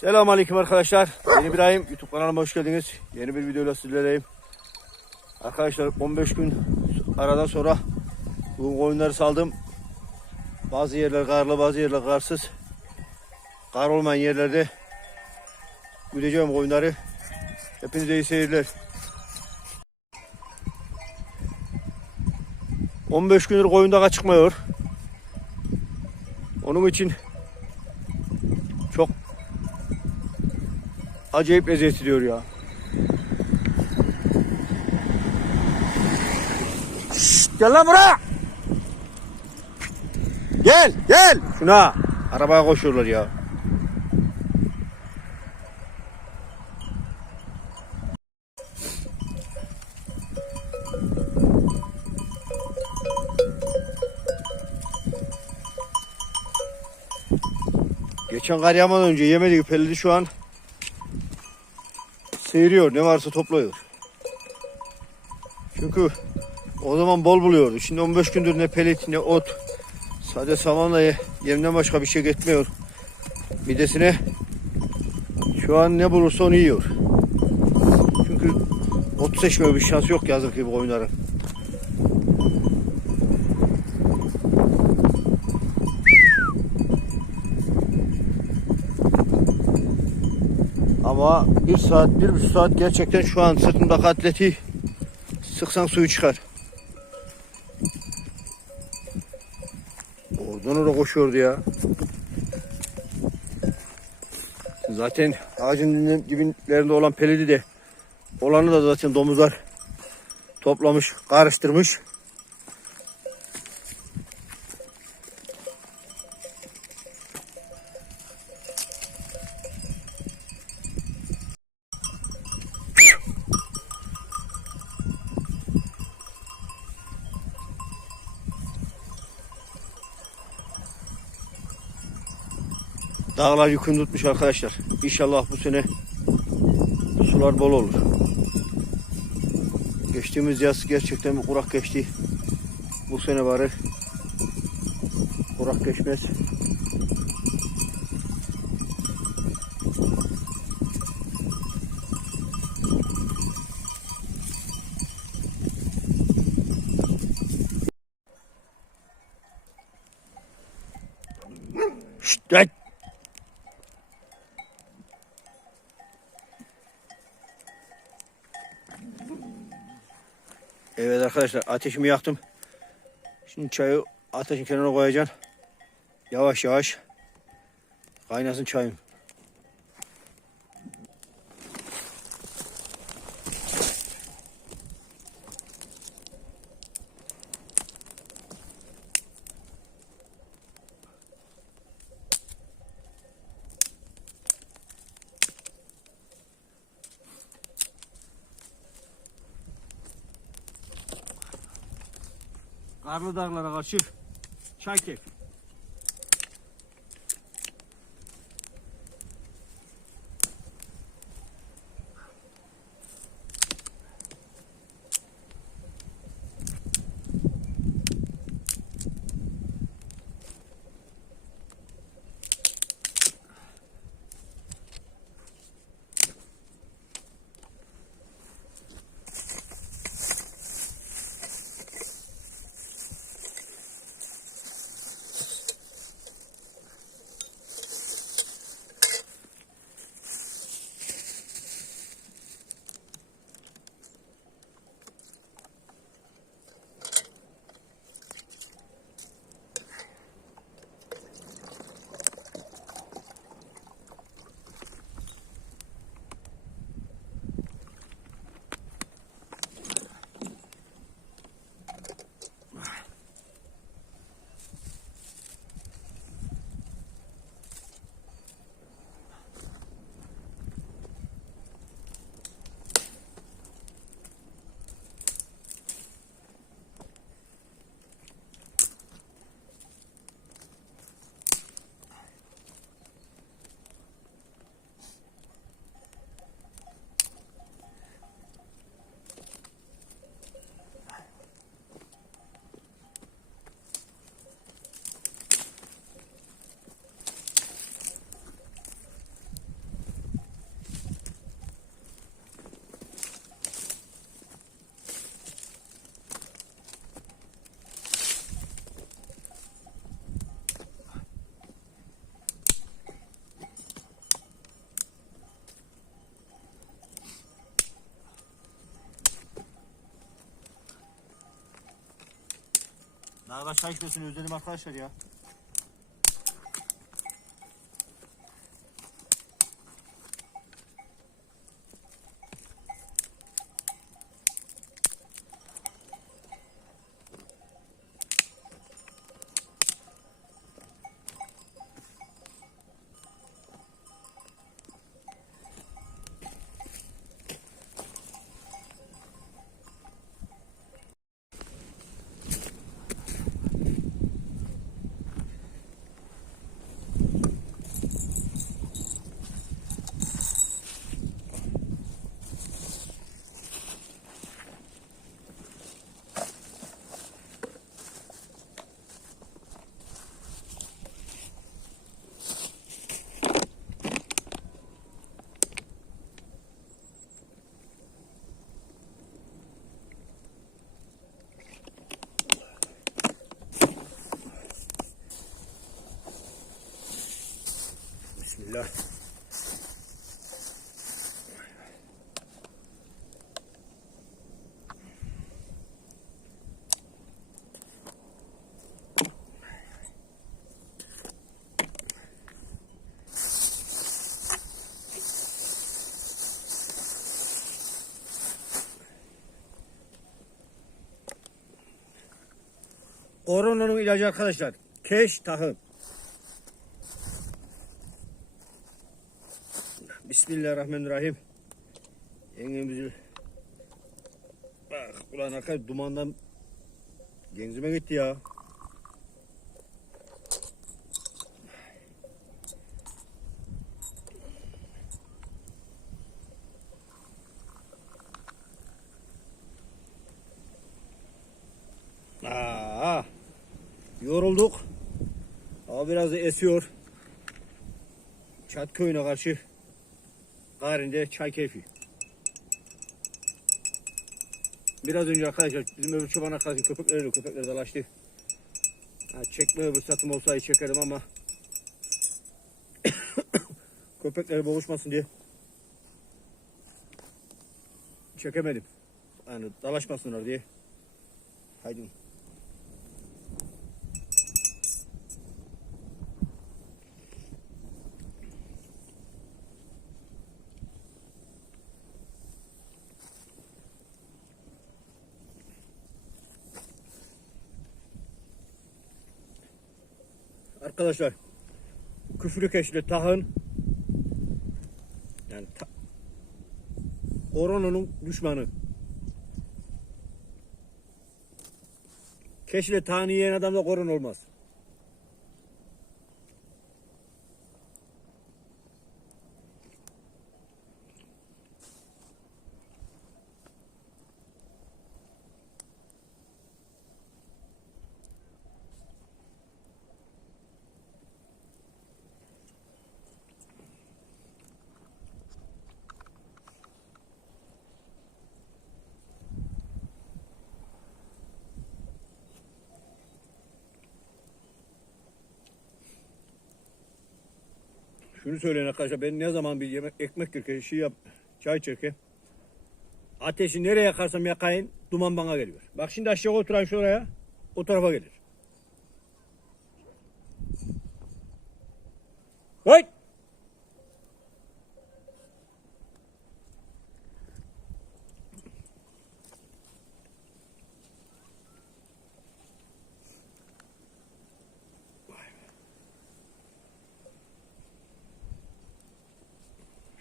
Selamünaleyküm arkadaşlar. Ben İbrahim. YouTube kanalıma hoş geldiniz. Yeni bir videoyla sizlerleyim. Arkadaşlar 15 gün aradan sonra bu oyunları saldım. Bazı yerler karlı, bazı yerler karsız. Kar olmayan yerlerde gideceğim oyunları. Hepinize iyi seyirler. 15 gündür koyunda çıkmıyor. Onun için acayip eziyet ediyor ya. Şşt, gel lan buraya. Gel gel. Şuna. Arabaya koşuyorlar ya. Geçen kar yağmadan önce yemedi pelleri şu an sıyırıyor. Ne varsa topluyor. Çünkü o zaman bol buluyordu. Şimdi 15 gündür ne pelet ne ot. Sadece samanla ye- yemden başka bir şey gitmiyor. Midesine şu an ne bulursa onu yiyor. Çünkü ot seçmiyor bir şans yok yazık gibi koyunların. Ama bir saat, bir buçuk saat gerçekten şu an sırtımdaki atleti sıksan suyu çıkar. Oradan oraya koşuyordu ya. Zaten ağacın dibinlerinde olan peledi de olanı da zaten domuzlar toplamış, karıştırmış. Dağlar yükünü tutmuş arkadaşlar. İnşallah bu sene sular bol olur. Geçtiğimiz yaz gerçekten bir kurak geçti. Bu sene bari kurak geçmez. Arkadaşlar ateşimi yaktım. Şimdi çayı ateşin kenarına koyacaksın. Yavaş yavaş kaynasın çayım. Karlı dağlara karşı çay keyfi. Narda çay içmesini özledim arkadaşlar ya. Koronanın ilacı arkadaşlar. Keş tahıl. Bismillahirrahmanirrahim. Yengemizi bak ulan akar dumandan genzime gitti ya. Aa, yorulduk. Hava biraz da esiyor. Çat köyüne karşı Garinde çay keyfi. Biraz önce arkadaşlar bizim öbür çoban arkadaşım köpekleriyle köpekler dalaştı. Ha, çekme fırsatım olsaydı çekerdim ama köpekleri boğuşmasın diye çekemedim. Yani dalaşmasınlar diye. Haydi. Arkadaşlar küfürü keşli tahın yani ta, koronanın düşmanı. Keşle tahını yiyen adamda korona olmaz. Şunu söyleyin arkadaşlar ben ne zaman bir yemek ekmek yerken şey yap çay içerken ateşi nereye yakarsam yakayın duman bana geliyor. Bak şimdi aşağı oturan şuraya o tarafa gelir. Vay!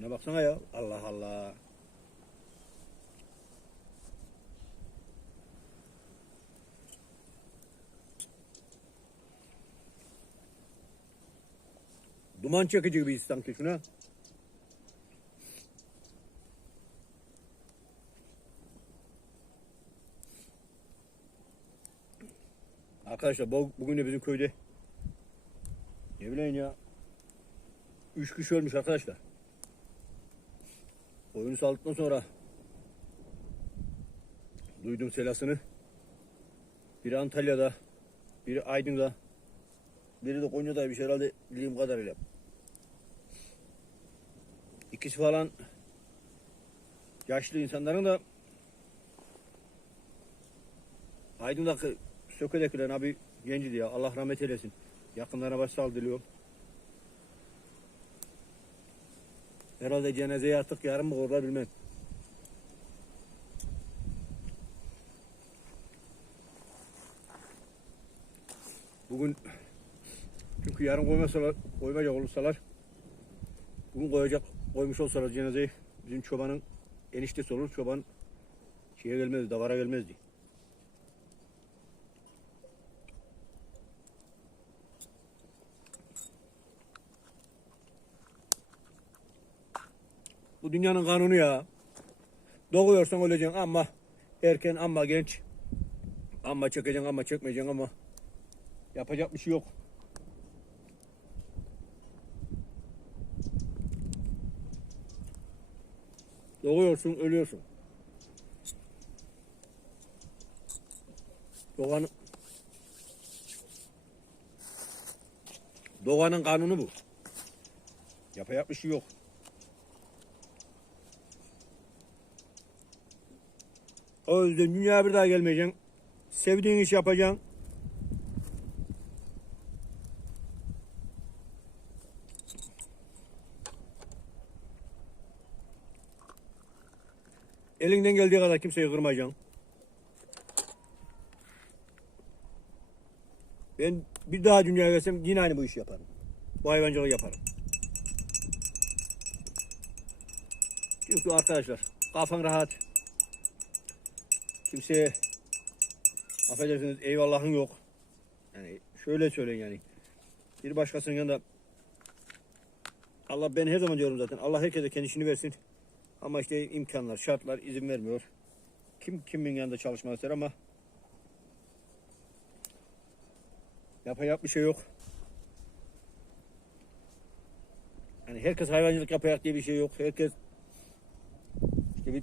Şuna baksana ya. Allah Allah. Duman çekici gibi sanki şuna. Arkadaşlar bu, bugün de bizim köyde ne bileyim ya. Üç kişi ölmüş arkadaşlar. Oyunu saldıktan sonra duydum selasını. Biri Antalya'da, biri Aydın'da, biri de Konya'da bir şey herhalde bildiğim kadarıyla. İkisi falan yaşlı insanların da Aydın'daki Söke'dekilerin abi genciydi ya. Allah rahmet eylesin. Yakınlarına başsağlığı diliyorum. Herhalde cenazeye attık yarın mı orada bilmem. Bugün çünkü yarın koymasalar, koymayacak olursalar bugün koyacak, koymuş olsalar cenazeyi bizim çobanın eniştesi olur. Çoban şeye gelmezdi, davara gelmezdi. Dünyanın kanunu ya. Doğuyorsan öleceksin ama erken ama genç. Ama çekeceksin ama çekmeyeceksin ama yapacak bir şey yok. Doğuyorsun, ölüyorsun. Doğanın Doğanın kanunu bu. Yapacak bir şey yok. O yüzden dünyaya bir daha gelmeyeceksin. Sevdiğin iş yapacaksın. Elinden geldiği kadar kimseyi kırmayacaksın. Ben bir daha dünyaya gelsem yine aynı bu işi yaparım. Bu hayvancılığı yaparım. Çünkü arkadaşlar kafan rahat. Kimseye affedersiniz eyvallahın yok. Yani şöyle söyleyin yani. Bir başkasının yanında Allah ben her zaman diyorum zaten. Allah herkese kendisini versin. Ama işte imkanlar, şartlar izin vermiyor. Kim kimin yanında çalışmak ister ama yapacak bir şey yok. Yani herkes hayvancılık yapacak diye bir şey yok. Herkes işte bir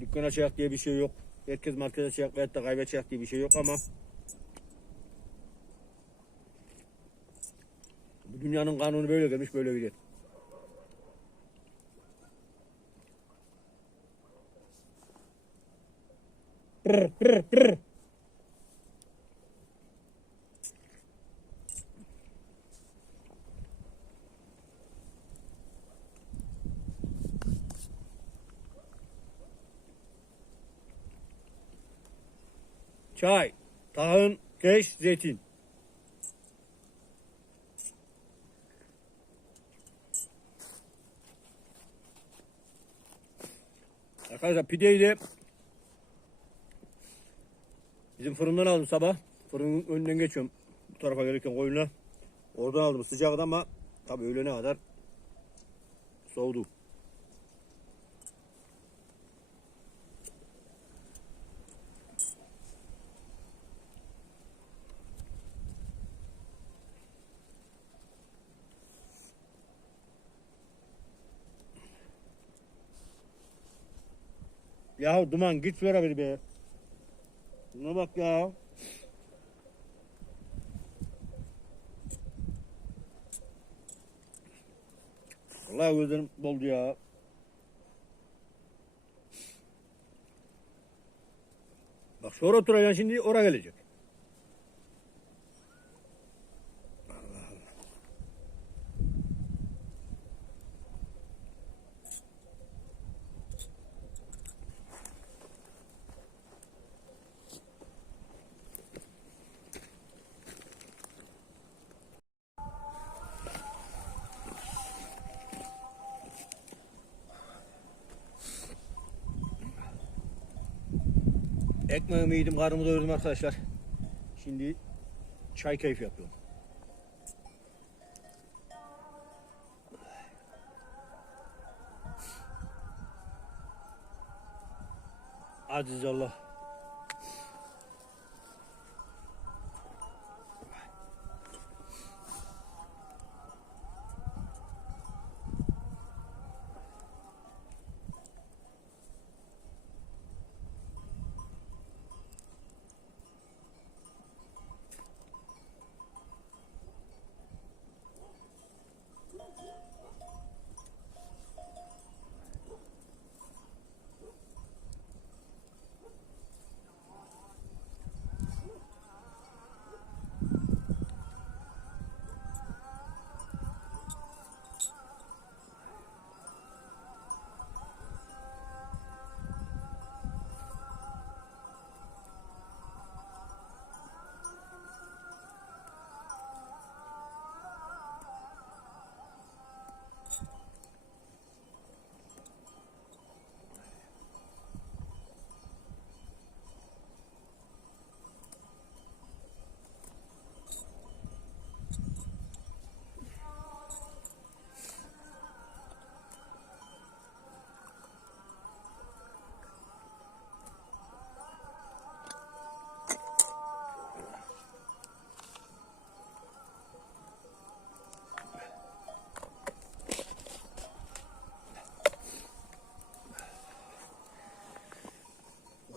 dükkan açacak diye bir şey yok. Herkes market açacak veyahut da açacak diye bir şey yok ama bu dünyanın kanunu böyle gelmiş böyle gidiyor. Brr, brr, brr. Çay, tahın, keş, zeytin. Arkadaşlar pideyi de bizim fırından aldım sabah. Fırının önünden geçiyorum. Bu tarafa gelirken koyuna. Oradan aldım sıcaktı ama tabii öğlene kadar soğudu. Ya duman git ver abi be. Buna bak ya. Vallahi gözlerim doldu ya. Bak sonra oturacaksın şimdi oraya gelecek. Ekmeğimi yedim, karnımı doyurdum arkadaşlar. Şimdi çay keyfi yapıyorum. Aziz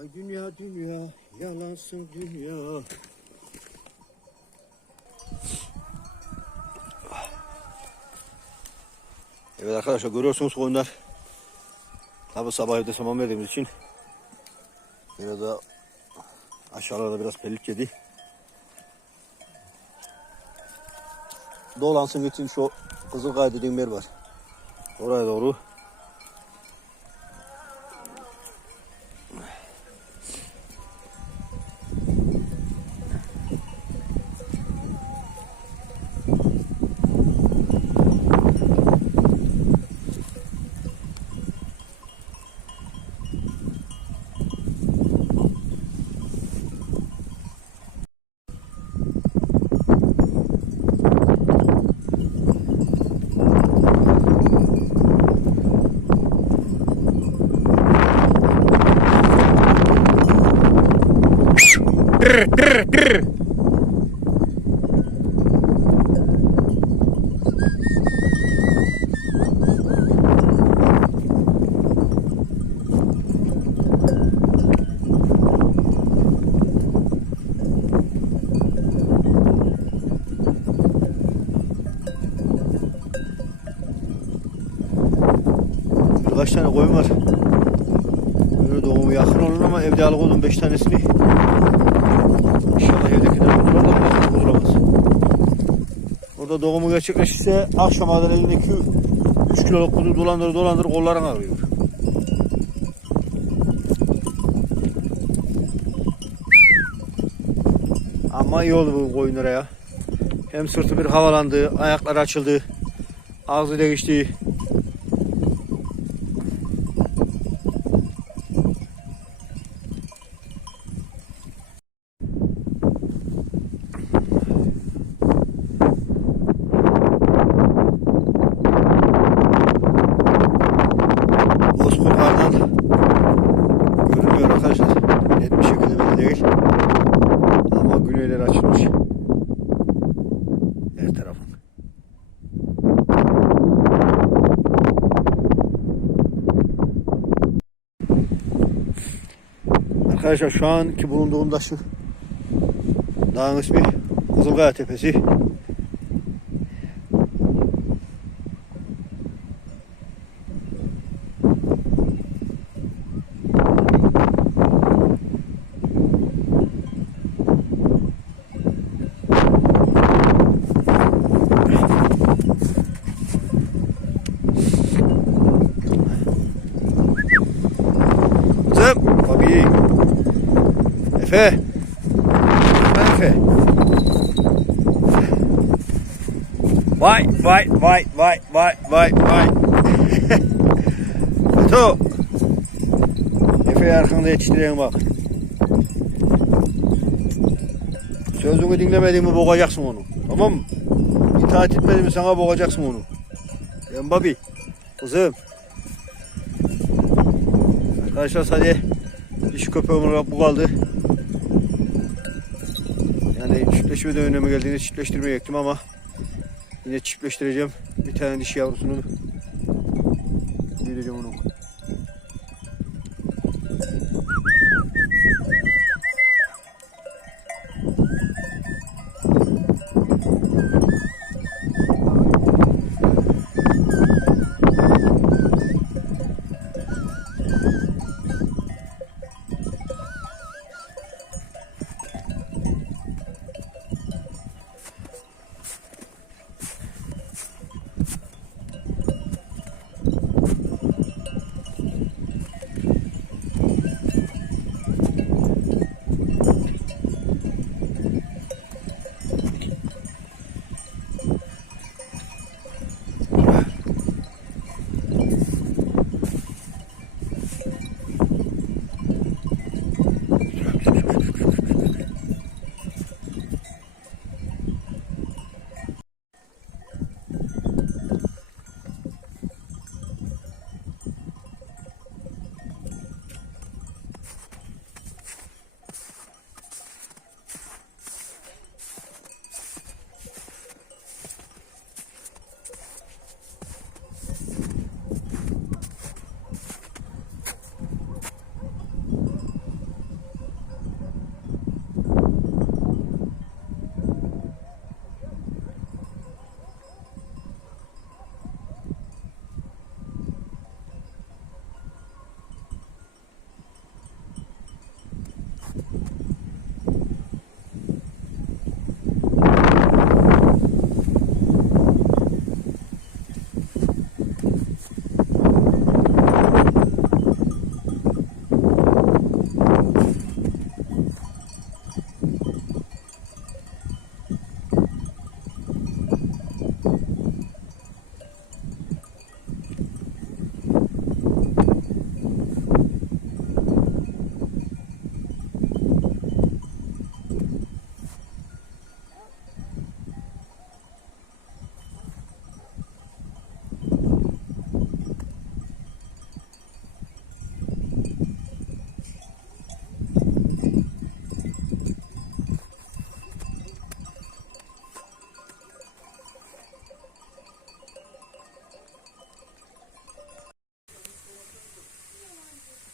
Allah. dünya dünya yalansın dünya. Evet arkadaşlar görüyorsunuz koyunlar. Tabi sabah evde saman verdiğimiz için biraz da aşağılarda biraz pellik yedi. Dolansın gitsin şu Kızılkaya dediğim yer var. Oraya doğru. Grr, grr, grr. Gerçekleşirse akşama kadar elindeki 3 kiloluk kuzu dolandır dolandır kolların ağrıyor. Ama iyi oldu bu koyunlara ya. Hem sırtı bir havalandı, ayakları açıldı, ağzı değişti. Arkadaşlar şu anki bulunduğum da şu dağın ismi Kızılkaya Tepesi. Kızım. Tabii. Efe. Ben Efe. Vay vay vay vay vay vay vay. Beto. Efe'yi arkanda yetiştireyim bak. Sözümü dinlemedin mi boğacaksın onu. Tamam mı? İtaat etmedin mi sana boğacaksın onu. Ben babi. Kızım. Arkadaşlar sadece dişi köpeğim olarak bu kaldı. Yani çiftleşme de önüme geldiğinde çiftleştirmeyecektim ama yine çiftleştireceğim. Bir tane dişi yavrusunu vereceğim onun.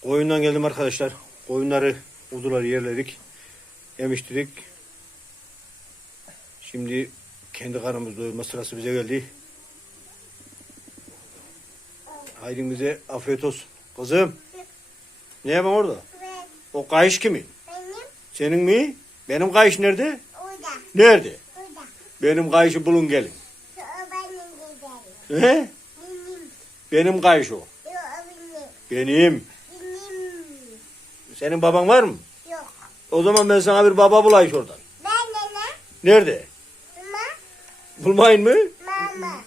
Koyundan geldim arkadaşlar. Koyunları, kuzuları yerledik. Emiştirdik. Şimdi kendi karnımız doyurma sırası bize geldi. Haydi bize afiyet olsun. Kızım. Ne yapıyorsun orada? Ve O kayış kimin? benim Senin mi? Benim kayış nerede? orada. Nerede? Orada. Benim kayışı bulun gelin. O benim giderim. He? Benim. Benim kayış o. Benim. Benim. Senin baban var mı? Yok. O zaman ben sana bir baba bulayım oradan. Ben de ne? Nerede? Mama. Bulmayın mı? Mama.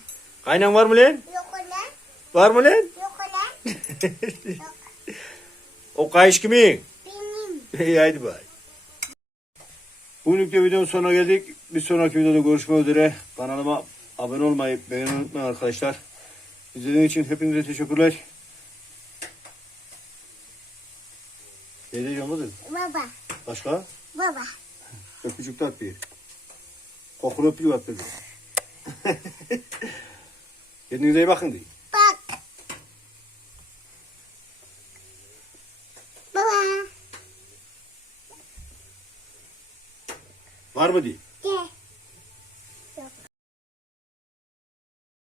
Kaynan var mı lan? Yok ulan. Var mı lan? Yok. Yok. o kayış kimin? Benim. İyi haydi bay. Bugünlük de videonun sonuna geldik. Bir sonraki videoda görüşmek üzere. Kanalıma abone olmayı, beğenmeyi unutmayın arkadaşlar. İzlediğiniz için hepinize teşekkürler. Ne diyeceğim o dedi? Baba. Başka? Baba. Öpücük de at bir. Kokulu öpücük at bir. Kendinize iyi bakın deyin. Bak. Baba. Var mı deyin.